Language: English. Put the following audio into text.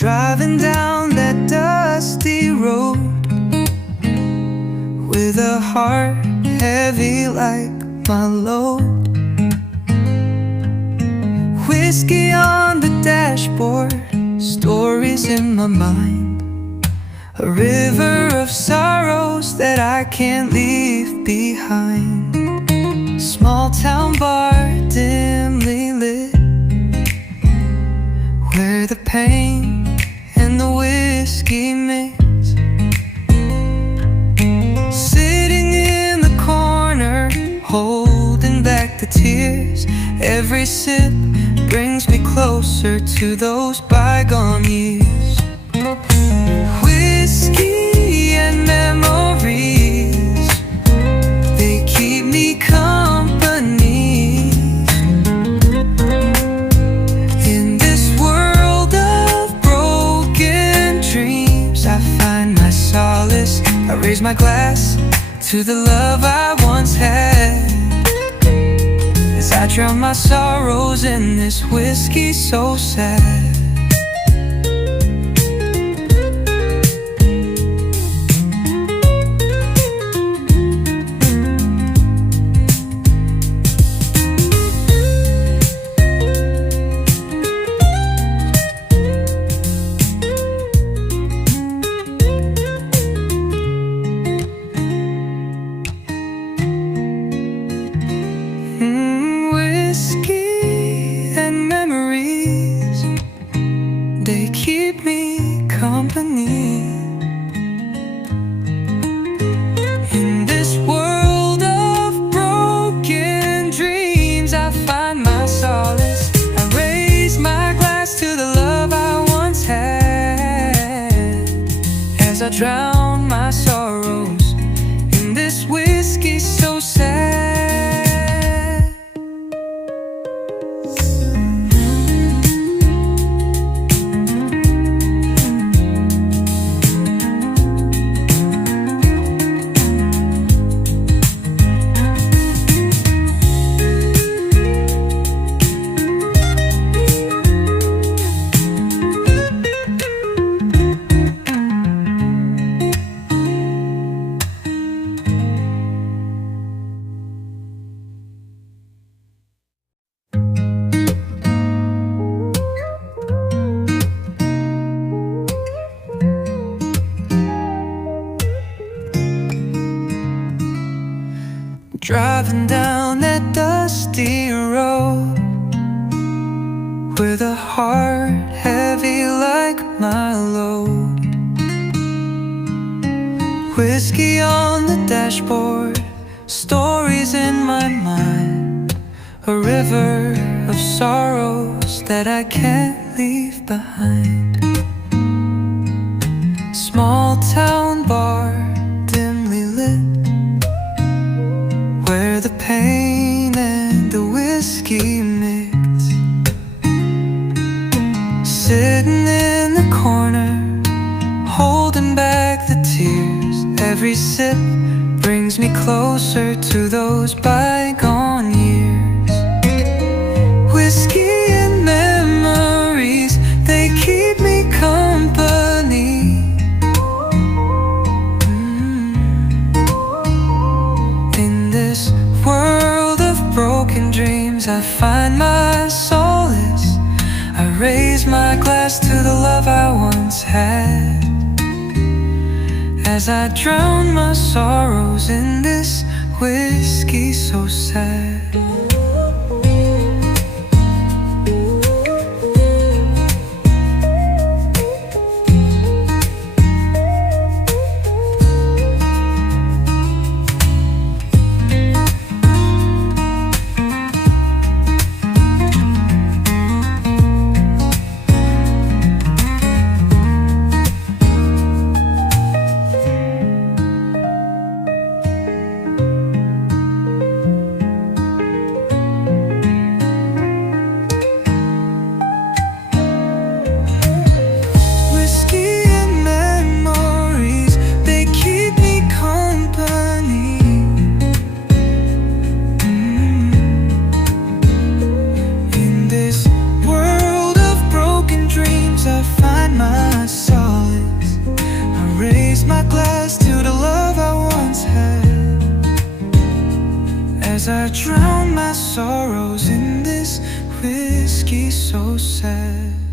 Driving down that dusty road with a heart heavy like my load. Whiskey on the dashboard, stories in my mind, a river of sorrows that I can't leave behind. Small town bar, dimly lit, where the pain and the whiskey mix. Sitting in the corner, holding back the tears. Every sip brings me closer to those bygone years. Whiskey and memories, they keep me company. In this world of broken dreams, I find my solace. I raise my glass to the love I once had, as I drown my sorrows in this whiskey so sad. Whiskey and memories, they keep me company. In this world of broken dreams, I find my solace. I raise my glass to the love I once had, as I drown my sorrows in this whiskey so sad. Driving down that dusty road with a heart heavy like my load. Whiskey on the dashboard, stories in my mind, a river of sorrows that I can't leave behind. Small town bar, dimly lit, where the pain and the whiskey mix. Sitting in the corner, holding back the tears. Every sip brings me closer to those bygone years. Whiskey and memories, they keep me company. In this world of broken dreams, I find my solace. I raise my glass to the love I once had, as I drown my sorrows in this whiskey so sad. had.